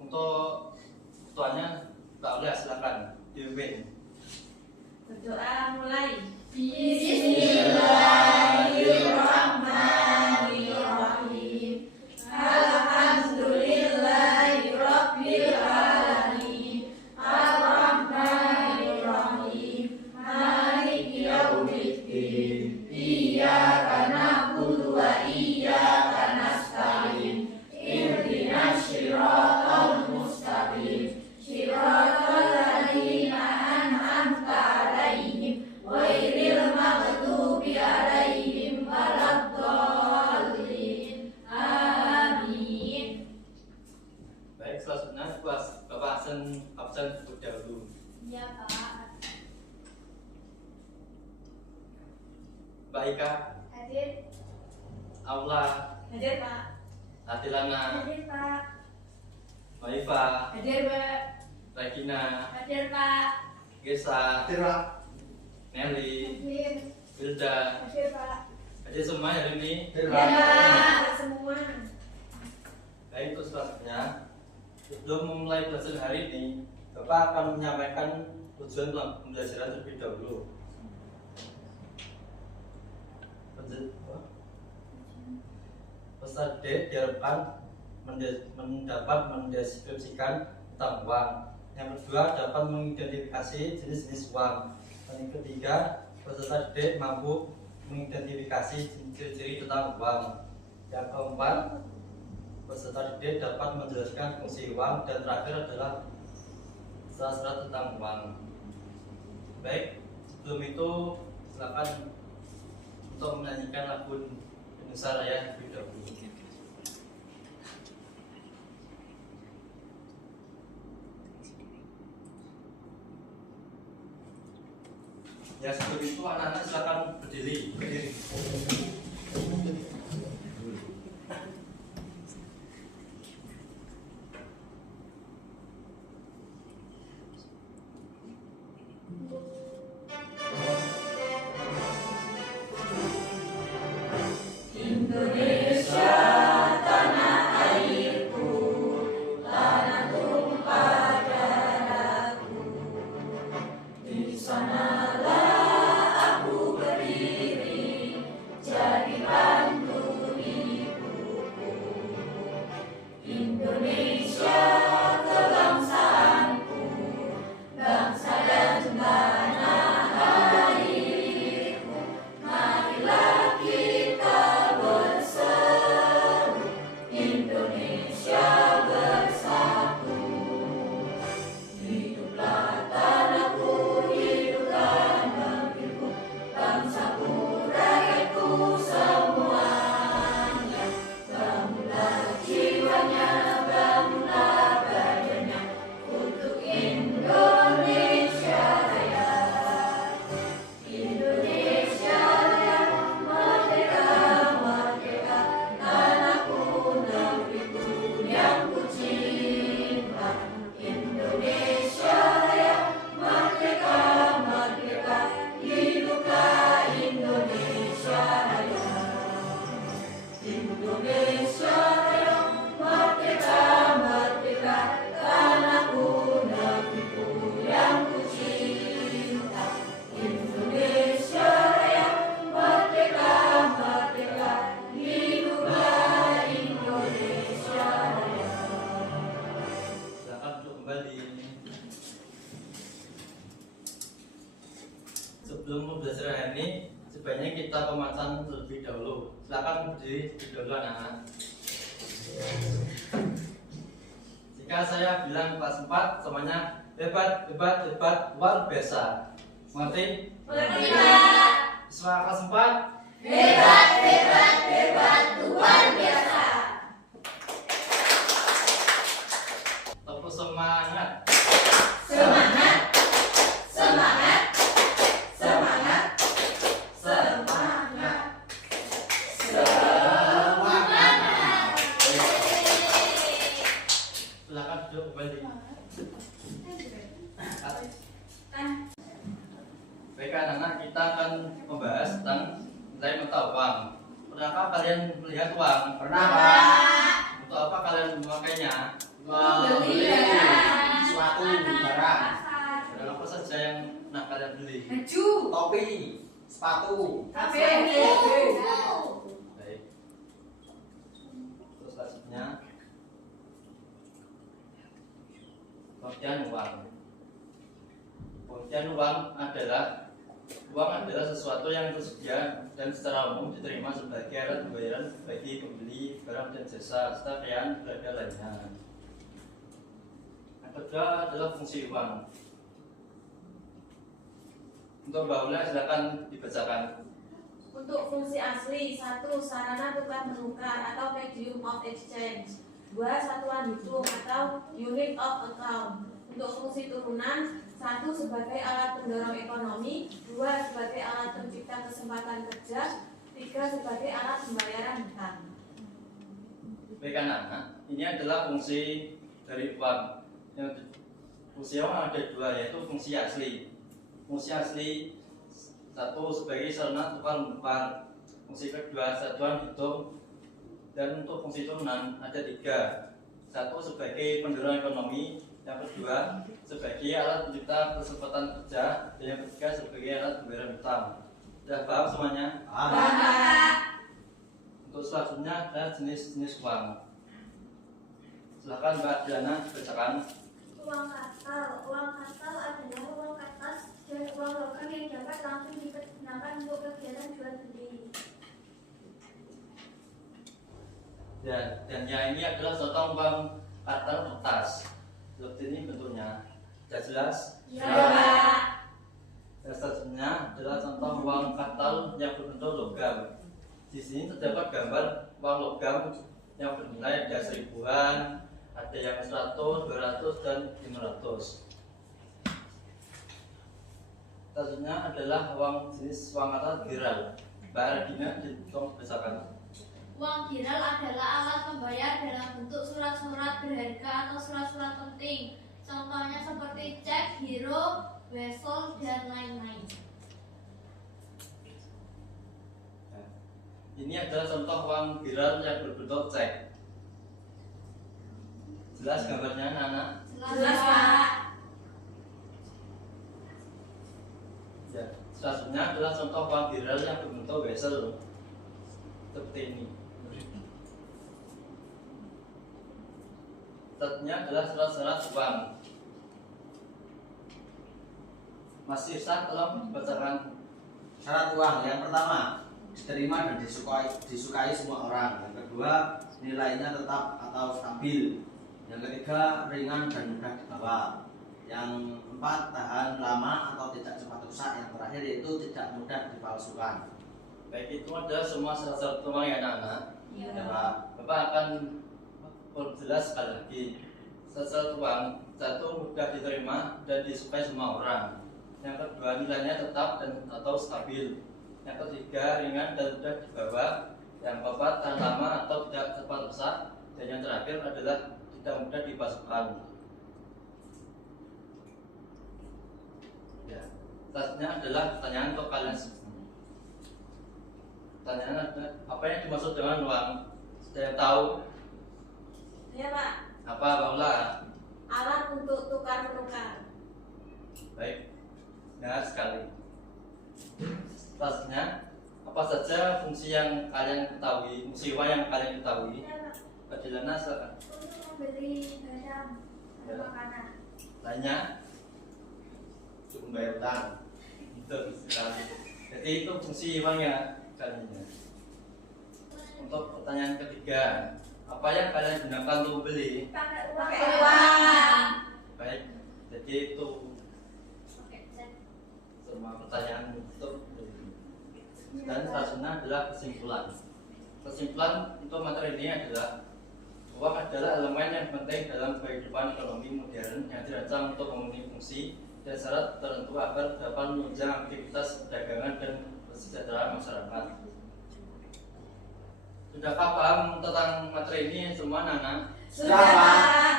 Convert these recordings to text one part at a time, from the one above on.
Untuk ketuanya Mbak Aulia, silakan dipimpin. Berdoa mulai. Bismillahirrahmanirrahim. Alhamdulillahirabbil alamin. Arrahmanirrahim. Maliki yaumiddin. Iyyaka na'budu wa iyyaka nasta'in. Ihdinas shiratal mustaqim. Shiratal ladzina an'amta 'alaihim ghairil maghdubi 'alaihim waladdallin. Amin. Baik, selanjutnya Bapak absen terlebih dahulu. Iya, Pak. Mbak Ika, Hadir. Aula, Hadir, Pak. Adilana, Hadir, Pak. Mbak Iva, Hadir, Pak. Regina, Hadir, Pak. Gesa, Nelly, Hadir. Hilda. Hadir, Pak. Hadir semua hari ini. Ya, semua. Baik, untuk selanjutnya, sebelum memulai belajar hari ini, Bapak akan menyampaikan tujuan pembelajaran terlebih dahulu. Peserta diharapkan mendapat mendeskripsikan tentang uang. Yang kedua, dapat mengidentifikasi jenis-jenis uang. Dan yang ketiga, peserta didik mampu mengidentifikasi ciri-ciri tentang uang. Yang keempat, peserta didik dapat menjelaskan fungsi uang. Dan terakhir adalah syarat tentang uang. Baik, sebelum itu silakan untuk menyanyikan lagu Indonesia Raya terlebih dahulu. Ya, sebelum itu anak-anak silakan berdiri. Indonesia tanah airku, tanah tumpah darahku. Di sanalah aku berdiri, jadi bantu ibuku. Indonesia kebangsaanku, bangsa dan tanah airku. Marilah kita berseru, Indonesia bersatu. Hiduplah tanahku, hiduplah negeriku, bangsaku, rakyatku semuanya. Bangunlah jiwanya, bangunlah badannya, untuk Indonesia Raya. Indonesia Raya, merdeka, merdeka, tanahku, negeriku yang ku cinta. Indonesia Raya, merdeka, merdeka, hiduplah Indonesia Raya. Indonesia Raya, merdeka, merdeka, tanahku, negeriku yang ku cinta. Indonesia Raya, merdeka, merdeka, hiduplah Indonesia Raya. Silakan duduk kembali. Sebelum membelajar hari ini, sebaiknya kita pemanasan terlebih dahulu. Silakan berdiri terlebih dahulu, anak-anak. Jika saya bilang kelas 4, semuanya hebat, hebat, hebat, luar biasa. Mengerti? Mengerti, Pak. Siswa kelas 4, Hebat, hebat, hebat, luar biasa. tepuk semangat. Semangat, semangat, semangat, semangat, semangat. Silakan duduk kembali. Baik, anak-anak, kita akan membahas tentang nilai mata uang. Pernahkah kalian melihat uang? Pernah, Pak. Untuk apa kalian memakainya? Membeli suatu barang. Dan apa saja yang kalian beli? Baju. Topi, sepatu. HP. Baik. Terus selanjutnya pengertian uang. Pengertian uang adalah sesuatu yang tersedia dan secara umum diterima sebagai alat pembayaran bagi pembeli barang dan jasa serta pilihan berharga lainnya. Yang kedua adalah fungsi uang. Untuk Mbak Ula silakan dibacakan. Untuk fungsi asli, 1. Sarana tukar menukar atau medium of exchange. 2. Satuan hitung atau unit of account. Untuk fungsi turunan, 1. Sebagai alat pendorong ekonomi, 2. Sebagai alat pencipta kesempatan kerja, 3. Sebagai alat pembayaran hutang. Baik anak-anak, ini adalah fungsi dari uang. Fungsi uang ada dua, yaitu fungsi asli. Fungsi asli 1 sebagai sarana tukar menukar. Fungsi kedua satuan hitung. Dan untuk fungsi turunan ada 3. 1 sebagai pendorong ekonomi, yang kedua sebagai alat pencipta kesempatan kerja, dan yang ketiga sebagai alat pembayaran hutang. Sudah paham semuanya? Untuk selanjutnya adalah jenis-jenis uang. Silakan Mbak Diana bacakan. Uang kartal. Uang kartal adalah uang kertas dan uang logam yang dapat langsung digunakan untuk kegiatan jual beli. Dan yang ini adalah contoh uang kartal kertas. Seperti ini bentuknya. Sudah jelas? Dan selanjutnya adalah contoh uang kartal yang berbentuk logam. Di sini terdapat gambar uang logam yang bernilai ada seribuan, ada yang 100, 200, dan 500. Selanjutnya adalah uang jenis uang kartal giral. Mbak Regina ditolong bacakan. Uang giral adalah alat pembayar dalam bentuk surat-surat berharga atau surat-surat penting. Contohnya seperti cek, giro, wesel, dan lain-lain. Ini adalah contoh uang giral yang berbentuk cek. Jelas gambarnya anak-anak? Jelas, Pak. Ya. Selanjutnya adalah contoh uang giral yang berbentuk wesel. Seperti ini. Selanjutnya adalah syarat-syarat uang. Mas Irsan tolong bacakan. Syarat uang yang pertama diterima dan disukai semua orang. Yang kedua nilainya tetap atau stabil. Yang ketiga ringan dan mudah dibawa. Yang empat tahan lama atau tidak cepat rusak. Yang terakhir itu tidak mudah dipalsukan. Baik, itu adalah semua syarat-syarat uang ya anak-anak. Iya. Ya, Pak. Bapak akan perjelas sekali lagi. Syarat uang 1 mudah diterima dan disukai semua orang. Yang kedua nilainya tetap dan atau stabil. Yang ketiga ringan dan mudah dibawa. Yang keempat tahan lama atau tidak cepat rusak. Dan yang terakhir adalah tidak mudah dipalsukan. Ya. Selanjutnya adalah pertanyaan untuk kalian semua. Pertanyaan adalah apa yang dimaksud dengan uang? Sudah yang tahu? Ya, Pak. Apa Paula? Alat untuk tukar menukar. Baik, benar sekali. Selanjutnya, apa saja fungsi yang kalian ketahui, fungsi uang yang kalian ketahui? Mbak Dilana silakan. Untuk membeli barang atau makanan. Lainnya, Untuk membayar utang. betul sekali. Jadi itu fungsi uang ya kalian. Untuk pertanyaan ketiga, apa yang kalian gunakan untuk membeli? Pakai uang. Pakai uang. Baik, jadi itu semua pertanyaan untuk membeli. Dan selanjutnya adalah kesimpulan. Kesimpulan untuk materi ini adalah uang adalah elemen yang penting dalam kehidupan ekonomi modern yang dirancang untuk memenuhi fungsi dan syarat tertentu agar dapat menunjang aktivitas perdagangan dan kesejahteraan masyarakat. Sudahkah paham tentang materi ini semua anak-anak? Sudah, Pak.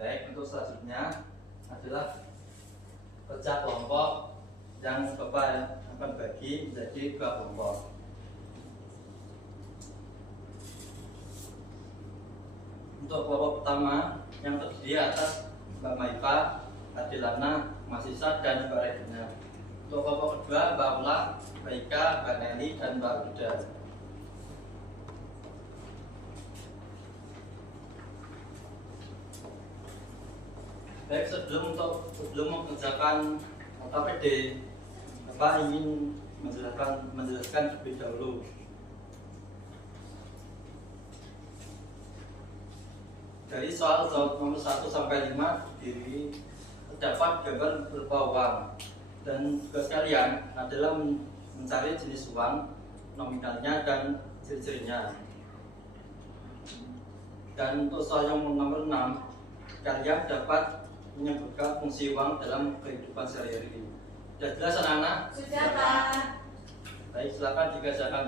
Baik, untuk selanjutnya adalah kerja kelompok yang Bapak akan bagi menjadi 2 kelompok. Untuk untuk kelompok pertama yang terdiri atas Mbak Maipa, Adilana, Mas Isa, dan Mbak Regina. Untuk kelompok kedua Mbak Ula, Mbak Ika, Mbak Nelly, dan Mbak Uda. Baik, sebelum mengerjakan KPD, Bapak ingin menjelaskan terlebih dahulu. Dari soal nomor 1 sampai 5 diri terdapat gambar berupa uang, dan tugas kalian adalah mencari jenis uang, nominalnya, dan ciri-cirinya. Dan untuk soal yang nomor 6, kalian dapat menyebutkan fungsi uang dalam kehidupan sehari-hari. Sudah jelas anak-anak? Sudah, Pak. Baik, silakan dikerjakan.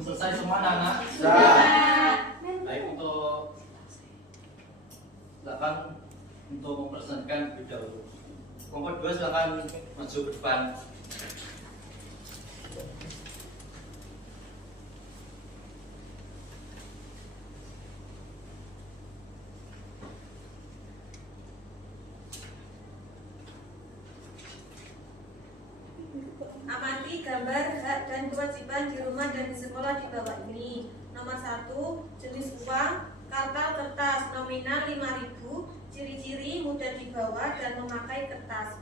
Selesai semua anak-anak? Baik, silakan untuk mempresentasikan lebih dahulu. Kelompok 2 silakan maju ke depan. Amati gambar hak dan kewajiban di rumah dan di sekolah di bawah ini. Nomor 1, jenis uang, kartal kertas nominal 5.000, ciri-ciri mudah dibawa dan memakai kertas.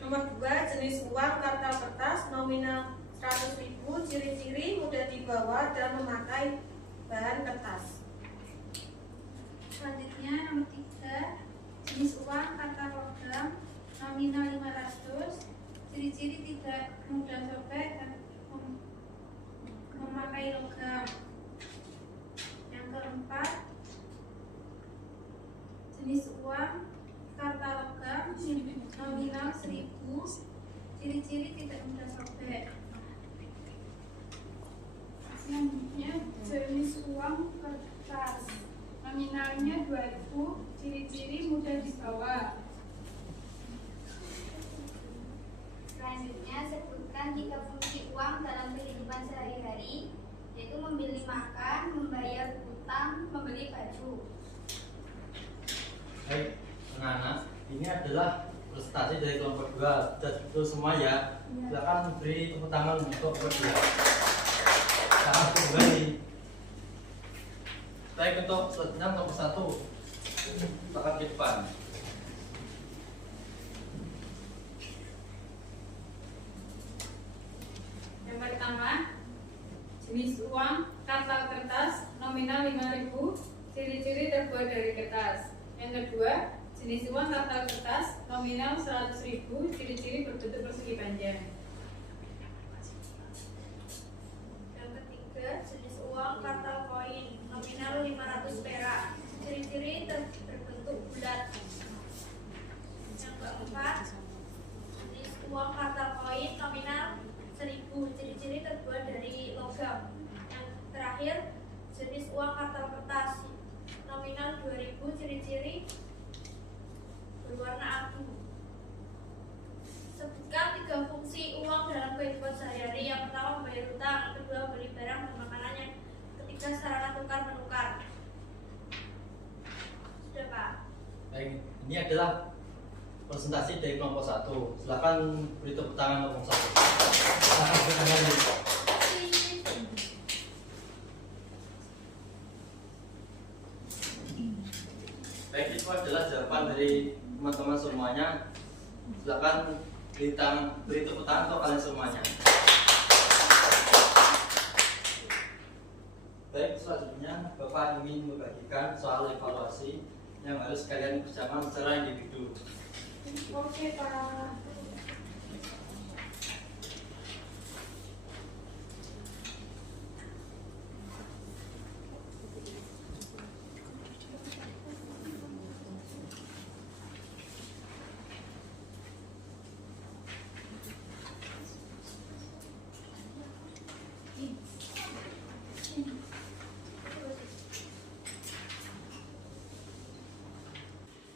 Nomor 2, jenis uang, kartal kertas nominal 100.000, ciri-ciri mudah dibawa dan memakai bahan kertas. Selanjutnya nomor 3, jenis uang kartal logam nominal 500, ciri-ciri tidak mudah sobek dan memakai logam. Yang keempat, jenis uang kartal logam nominal 1.000, ciri-ciri tidak mudah sobek. Selanjutnya jenis uang kertas nominalnya 2.000, ciri-ciri mudah dibawa. Selanjutnya, sebutkan 3 fungsi uang dalam kehidupan sehari-hari, yaitu membeli makan, membayar utang, membeli baju. Baik, anak-anak, ini adalah presentasi dari kelompok 2. Sudah betul semua ya? Silakan beri tepuk tangan untuk kelompok 2. Silakan kembali. Baik, untuk selanjutnya nomor 1, silakan ke depan. Yang pertama, jenis uang kartal kertas nominal 5.000, ciri-ciri terbuat dari kertas. Yang kedua, jenis uang kartal kertas nominal 100.000, ciri-ciri berbentuk persegi panjang. Yang ketiga, jenis uang kartal koin nominal 500 perak, ciri-ciri berbentuk bulat. Yang keempat, jenis uang kartal koin nominal 1.000, ciri-ciri terbuat dari logam. Yang terakhir, jenis uang kartal kertas nominal 2.000, ciri-ciri berwarna abu. Sebutkan 3 fungsi uang dalam kehidupan sehari-hari. Yang pertama, membayar utang, yang kedua, beli barang dan makanan, yang ketiga, sarana tukar menukar. Sudah, Pak? Baik, ini adalah presentasi dari kelompok 1. Silakan beri tepuk tangan untuk kelompok 1. Silakan beri tangan. Baik, itu adalah jawaban dari teman-teman semuanya. Silakan beri tepuk tangan untuk kalian semuanya. Baik, selanjutnya Bapak ingin membagikan soal evaluasi yang harus kalian kerjakan secara individu. Oke, Pak.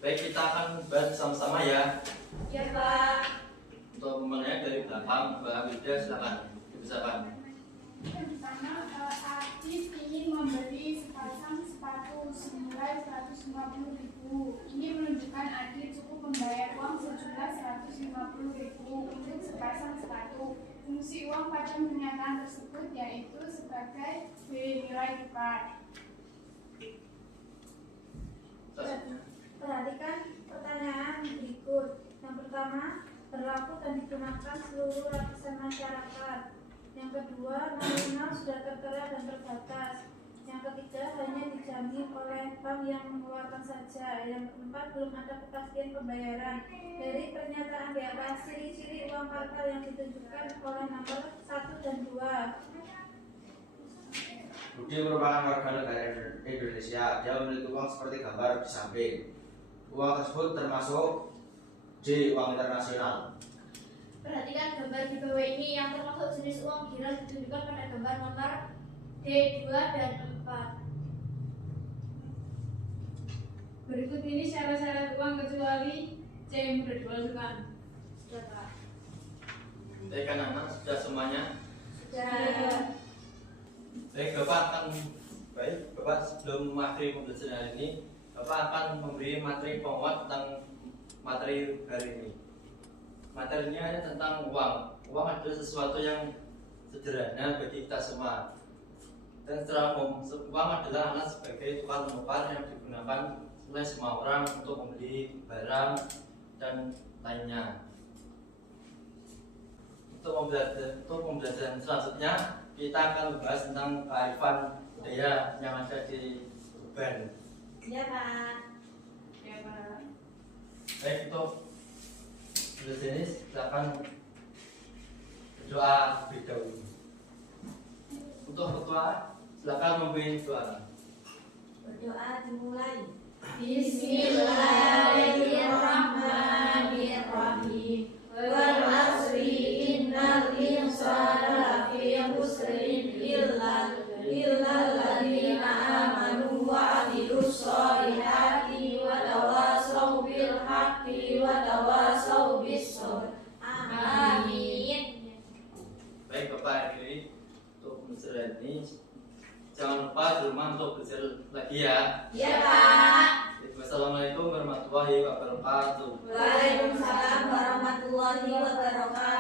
Baik, kita akan bahas sama-sama ya. Ya, Pak. Untuk pemilihan dari belakang, Mbak Wilda silakan dibacakan. Yang pertama, artis ingin membeli sepasang sepatu senilai 150.000. Ini menunjukkan Adit cukup membayar uang sejumlah 150.000 untuk sepasang sepatu. Fungsi uang pada pernyataan tersebut yaitu sebagai nilai tukar. Selanjutnya. Perhatikan pertanyaan berikut. Yang pertama, berlaku dan digunakan seluruh lapisan masyarakat. Yang kedua, nominal sudah tertera dan terbatas. Yang ketiga, hanya dijamin oleh bank yang mengeluarkan saja. Yang keempat, belum ada kepastian pembayaran. Dari pernyataan di atas, ciri-ciri uang kartal yang ditunjukkan oleh nomor 1 dan 2. Budi merupakan warga negara Indonesia. Dia memiliki uang seperti gambar di samping. Uang tersebut termasuk J, uang internasional. Perhatikan gambar di bawah ini yang termasuk jenis uang giral ditunjukkan pada gambar nomor D2 dan 4. Berikut ini syarat-syarat uang kecuali C yang mudah dipalsukan. Sudah, Pak. Baik, anak-anak sudah semuanya. Sudah. Baik, Bapak sebelum materi pembelajaran hari ini, Bapak akan memberi materi penguat tentang materi hari ini. Materinya tentang uang. Uang adalah sesuatu yang sederhana bagi kita semua. Dan secara umum, uang adalah alat sebagai tukar menukar yang digunakan oleh semua orang untuk membeli barang dan lainnya. Untuk pembelajaran selanjutnya, kita akan membahas tentang kearifan budaya yang ada di Tuban. Ya, Pak. Ya, Pak. Baik, untuk belajar ini silakan berdoa terlebih dahulu. Untuk ketua, silakan memimpin doa. Berdoa dimulai. Bismillahirrahmanirrahim. Wal asri innal insana lafi khusrin illa alladzina amanu wa amilus solihati wa tawasaw bil haqqi wa tawasaw bis sabr. Amin. Baik, Bapak akhiri untuk pembelajaran ini. Jangan lupa di rumah untuk belajar lagi ya. Ya, Pak. Wassalamualaikum warahmatullahi wabarakatuh. Waalaikumsalam warahmatullahi wabarakatuh.